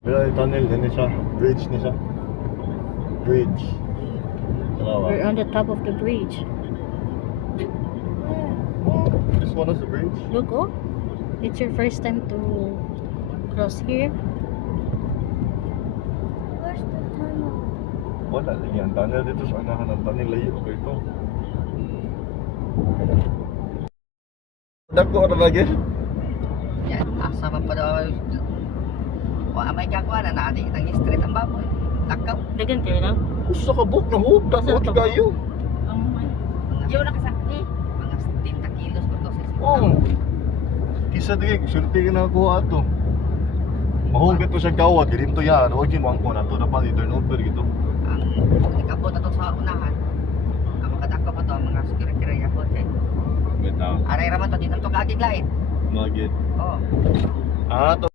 Pero yung tunnel din siya. Bridge ni siya. Bridge. We're on the top of the bridge. This one is the bridge? Look, oh. It's your first time to cross here. Where's the tunnel? Wala lang yan. Tunnel dito sa anahan ng tunnel. Layo ko ito. Dako na lagi? Yan, asa man pa daw. Wala may gagawa na natin. Ang street ang baboy. Lakaw. Dagan kayo lang. Usa ka book na hook. Dako Saan ka ba? kayo. Yung nakasakti. Mga 70 kilos per dosis. Oh. Kisa dili, surti ka na kuha ato. Mahugad to siya kawat. Girim to yan. Huwag yung mangko na to. Dapat i-turn over gito. Ang ikabot na to sa unahan. Ang makadako pa to, ang mga security po. Wait na. Aray raman to, di na to kagiglain. Magit. Oo. Ah, to